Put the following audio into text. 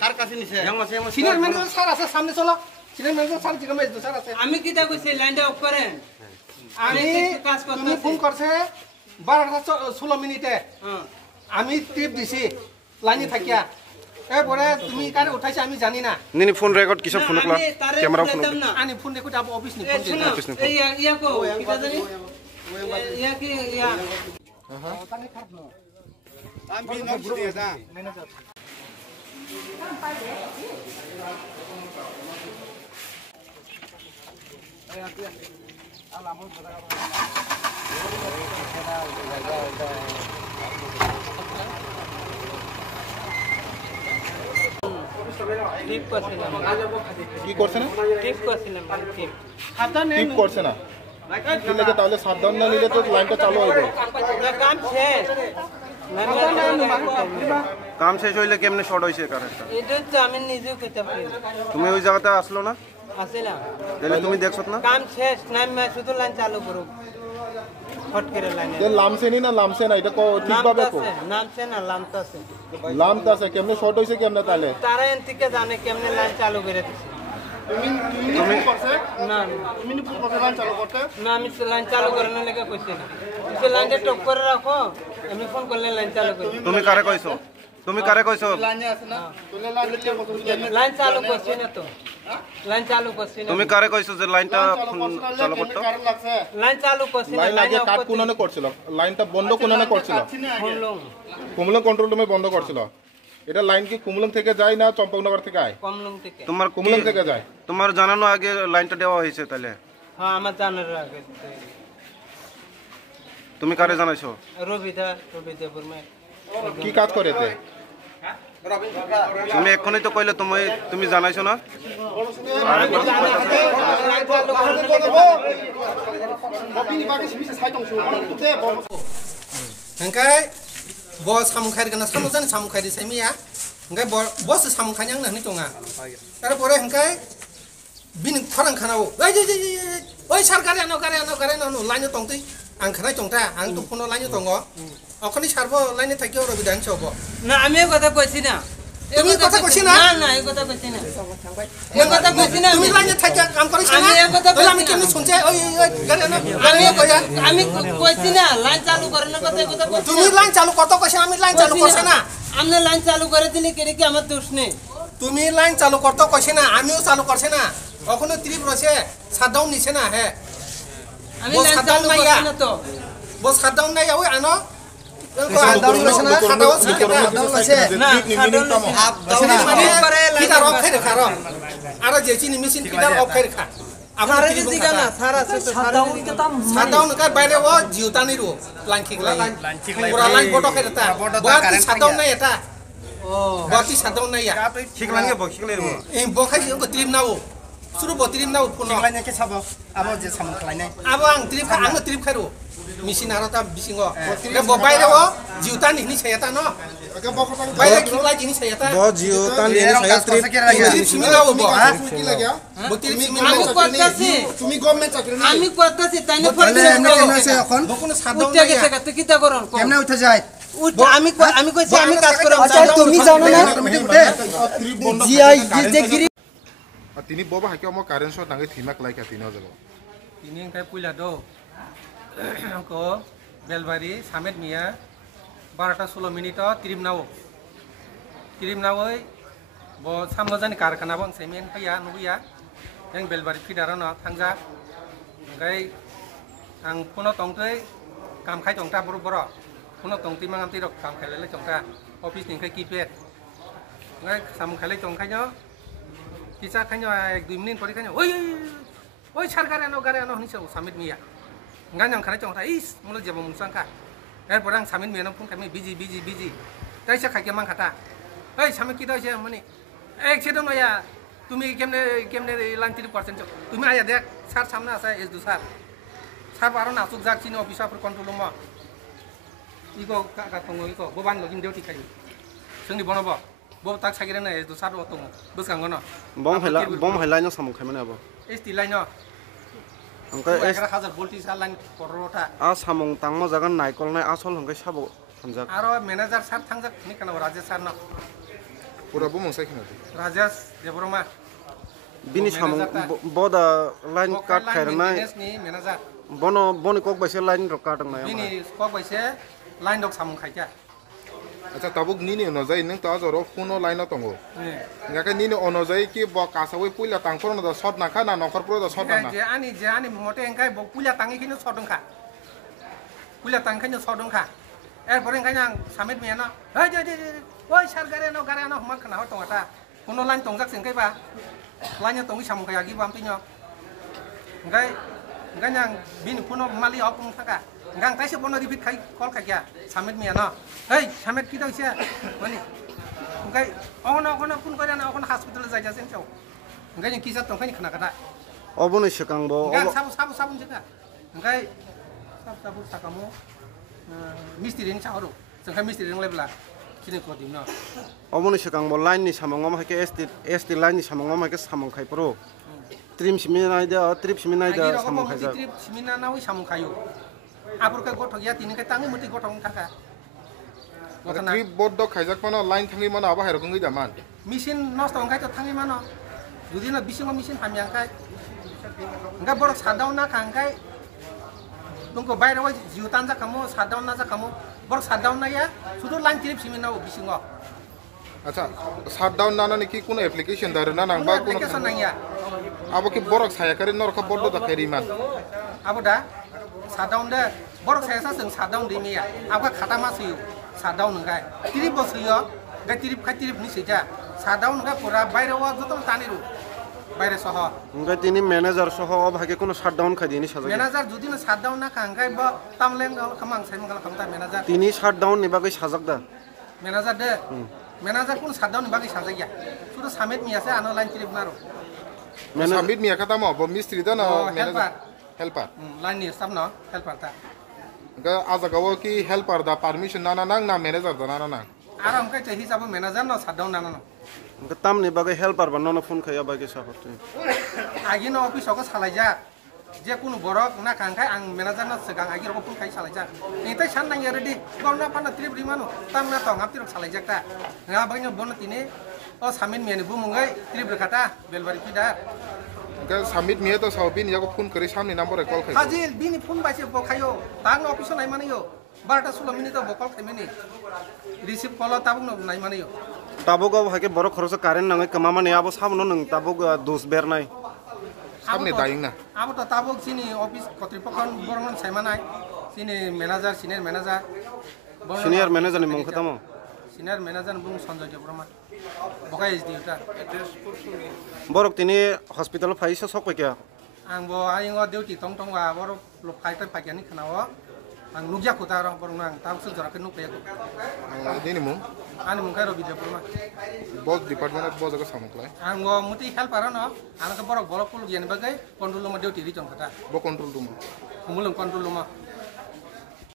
কার কাছে নিছে senior manager sir আছে সামনে চলো সিনিয়র ম্যানেজার স্যার জিজ্ঞাসা মেজ স্যার আছে আমি কি তা কইছি লাইনটা অফ করেন আমি কাজ করতে তুমি ফোন করছে 12:16 মিনিটে আমি টিপ দিছি লাইনে থাকিয়া এরপরে তুমি কারে উঠাইছে আমি জানি না নি ফোন রেকর্ড কিসব ফোন কলা ক্যামেরা ফোন আনি ফোন রেকর্ড আপ অফিস নি ফোন দিছে অফিস নি ইয়া কো কিটা জানি ইয়া কি ইয়া আমি বিনা বুঝিয়ে দা টিপ করছিলাম কি করছে না টিপ করছিলাম টিপ টিপ করছে না কি লাগে তাহলে সাবধান না নিলে তো লাইনটা চালু হইবে কাম শেষ কাম শেষ হইলে কেমনে শর্ট হইছে কারেন্টটা এটা তো আমি নিজেও কইতে পারি তুমি ওই জায়গাতে আসলো না আসিলাম তাহলে তুমি দেখছত না কাম শেষ নাই আমি শুধু লাইন চালু করব ফট করে লাইন যে লামছে নি না লামছে না এটা কো ঠিক ভাবে কো নামছে না লামতা আছে লামতা আছে কেমনে শর্ট হইছে কেমনে তাহলে তারা এনতিকে জানে কেমনে লাইন চালু করে দিছে তুমি করছে না তুমি ফোন করতে লাইন চালু করতে না আমি লাইন চালু করার লাগে কইছি না তুমি লাইনটা টপ করে রাখো আমি ফোন করলে লাইন চালু করি তুমি কারে কইছো তুমি কারে কইছো লাইনে আছে না তোলে লাইন চালু করছি না তো লাইন চালু করছি না তুমি কারে কইছো যে লাইনটা চালু করতে কারণ লাগছে লাইন চালু করছি না লাইন আগে কাট কোনানে করছিল লাইনটা বন্ধ কোনানে করছিল খুমলুং কুমলং কন্ট্রোল রুমে বন্ধ করছিল এটা লাইন কি কুমলং থেকে যায় না চম্পকনগর থেকে আয় কমলুং থেকে তোমার কুমলং থেকে যায় তোমার জানানো আগে লাইনটা দেওয়া হয়েছে তাহলে হ্যাঁ আমার জানার আগে তুমি কারে জানাইছো রবিদাপুর মে কি কাজ করে এতে তুমি এখনই তো কইলে তুমি জানাইছো না হংকাই বস সামখাই গনা সামজান সামখাই সাইমিয়া হংকাই বস সামখাই yang nang ni tonga তারপরে হংকাই বিন ফরাং খানাও ওই সরকারে আনো লাইনে তংতই আং খানাই তংতা আং তো ফোন লাইনে তঙ্গ অখনি সারবো লাইনে থাকিও রবিদান চব না আমি কথা কইছি না তুমি কথা কইছি না না এই কথা কইছি না এই কথা কইছি না তুমি লাইনে থাকিয়া কাম করিস না আমি এই কথা কইছি আমি কেমনে শুনছে ওই গাড়ি আনো আমি কইছি না লাইন চালু করেন না কথা কইছি তুমি লাইন চালু কত কইছ আমি লাইন চালু করছ না আমনে লাইন চালু করে দিলে কেরে কি আমার দোষ নেই তুমি লাইন চালু করতে কইছ না আমিও চালু করছ না ওখানে ত্রিপ রছে সাতদাউন নিছে না হে আমি লাইন চালু করছি না তো বস সাতদাউন নাই ওই আনো সাতদাউন নিছে না সাতদাউন আছে না সাতদাউন মানে ফিটার অফ করে খারো আর যেচিনি মেশিন ফিটার অফ করে খা সারা দিগা না সারা আছে তো সাতদাউন কা বাইরে ও জিউতানি রো লাইন ঠিক লাই পুরা লাইন বটো করে তা বাকি সাতদাউন নাই এটা ও বাকি সাতদাউন নাই ya ঠিক লাগে বকিলে রো এই বখাই को ट्रिप नाव सुरु बत्रिम नाव फुन লাইনে কে ছাবো আবো যে সামখাইনাই आबो आं ट्रिप आंनो ट्रिप खारो मिसिन आरो ता बिसिंगो रे बायरे ओ जिउता नि छयता न बायरे खिला जिनि छयता ब जिउता नि छया ट्रिप सिमी नाव बो কি লাগে बत्रिम सिमी আমি করতেছি তুমি গভর্নমেন্ট চাকরি না আমি করতেছি তাইনে ফোন তাহলে এমনি কেন আছে এখন বকুনো সাদাও উঠে গেছে তুই কিটা করন কেমনে উঠে যায় আমি কইছি আমি কাজ করব তুমি জানো না জিআই যে গিরি তিনি ববা হাকে মই কারেন্ট শট নাগে থিমাক লাইকা তিনো যাব তিনি কাই পুইলা দো को बेलबारी सामेत मिया 12:16 मिनिट त्रिम नावै ब सामजानि कारखाना बं सेमेन फैया नुया जों बेलबारि फिडाराव न थांजा ओमफ्राय आं फुनो तंतै कामखाय तंता बर फुनो तंति मांगामति रक कामखायलाय तंता अफिस निखाय किपेड ओमफ्राय सामखायलाय तंखायनो किसा खायनो 1-2 मिनिट परि खायनो ओइ सरकारे गारे हनिसौ सामित मिया ngan yang khana chong thai is mulo jabo musang ka er porang samin me nang phung kami busy tai sa khai mang khata ei samin ki dai se mani ek se dong ya tumi kemne lan 30% tumi aya dek sar samne asa es du sar baro na suk jak chini officer per control ma iko ka tongo iko boban login deuti khai sungni bonobo bo tak sagire na es du sar o tongo buskango no bom hailai no samu khai mane abo es tilai no ओमफ्राय 1000 voltage line कररोटा आ सामं तांमो जागोन नायकलनाय आसल हंगाय साबो थांजाक आरो manager सार थांजाक नि कानाव राजेश सार न pura bumung sai khina Rajas Debroma bini samung boda line cut khairnai ni manager boni kok baise line rok katang na bini kok baise line dok samung khaija acha tabuk nini onojai nang ta joro phono line na tongo ngaka nini onojai ki bo kasawai puila tangfor na shot na khana nokor pro da shot na je ani mote engkai bo puila tangi kini sodong kha puila tang kini sodong kha এরপরে enkai nang samit me na hei je oi sar gare no hmat khana ho tongata kono line tongjak sengkai ba line tongi samung kaya gi bam tinyo engai nang bin puno mali opung thaka ngang taise bono repeat khai call khakia samit me na hei samit ki doise mani engai ono pun kore na ono hospital jai jasen chau engai ni kisa tongkai ni khana kata oboni sekang bo engai sabu jega engai sabu sakamu Misteri ini cahoro, sengkai misteri yang lebih lah, kini kau dimana? oboni sekang bo line ni samong ma ke ST line ni samong ma ke samong khai pro trip siminai da samong khai ja trip simina nawi samong khayo apur ka gothok ya tini ka tangi muti gothok thaka trip board dok khaijak mano line thangi mano aba hairo kungi jaman mesin nosto angkai to thangi mano judi na bisingo mesin hamyang kai enggak borok shutdown na kangkai tunggu bayar wajib jutaan za kamu shutdown na za kamu borok shutdown na ya sudah line trip simina bisingo acha shutdown nana ni ki kuno application dar na nang ba kuno application nang ya abo ki borok saya kare nor ka bodo da kari man abo da shutdown de borok saya sa seng shutdown di ya abo khata ma siu shutdown ngai trip bo siu ga trip ni seja shutdown ngai pura bayar wa jotom taniru বাইরে সহ ngai tini manager soho bhage kono shutdown khadini saja manager যদি না shutdown না খাঙ্গাই বা তামলেং খামাং সাইমঙ্গল খামতা manager tini shutdown ni bagai sajak da manager de manager কোন shutdown ni বাকি সাজাইয়া শুধু সামিত মিয়াছে আনো line trip narrow samit mi akata mo bo mistri da na helper line নি সাব না হেল্পার তা ga aja gawo ki helper da permission nana nang na manager da nana nang আর আমকে চাই হিসাব manager না shutdown না না tam ni bagai helper ba nono phone khaya bagai support আগে না অফিস ওকে সালাইজা যে কোন বরক না খাঙ্গাই আং ম্যানেজার না সেগাং আগে রকম ফোন খাই সালাইজা এটাই সান নাই রেডি গনা পানা ট্রিপ রিমানো তাম না তং আপতি রক সালাইজাটা না বাগিনো বন তিনে ও সামিন মেনি বুমুঙ্গাই ট্রিপ রেখাটা বেলবারি পিডা ga samit mi to saubin ya ko phone kari samni number e call khai হাজির বিনি ফোন পাইছে বখাইও তাং অফিস নাই মানিও 12:16 মিনিট বকল খাইমেনি রিসিভ কল তাবুক নাই মানিও tabuk bhage borok khorosa current nangai kamama ne abo samno nang tabuk dos bernai samne daing na abo to tabuk sini office কর্তৃপক্ষন বরংন সাইমানাই sini manager senior manager ni mong khatamo senior manager bung Sanjay Debroma bokai is diuta borok tini hospital phaisa sok kya angbo aingo duty tong wa borok lo phaitai phagyani khanao ang nugya khuta rong borong nang tam su jara ke nuk pe dini mo ani mungkai Robi Debroma boss department of boss ga samuklai anggo muti help arano anaka borok bolok pul gian bagai control ma duty ri jong kata bo control room Khumulwng control ma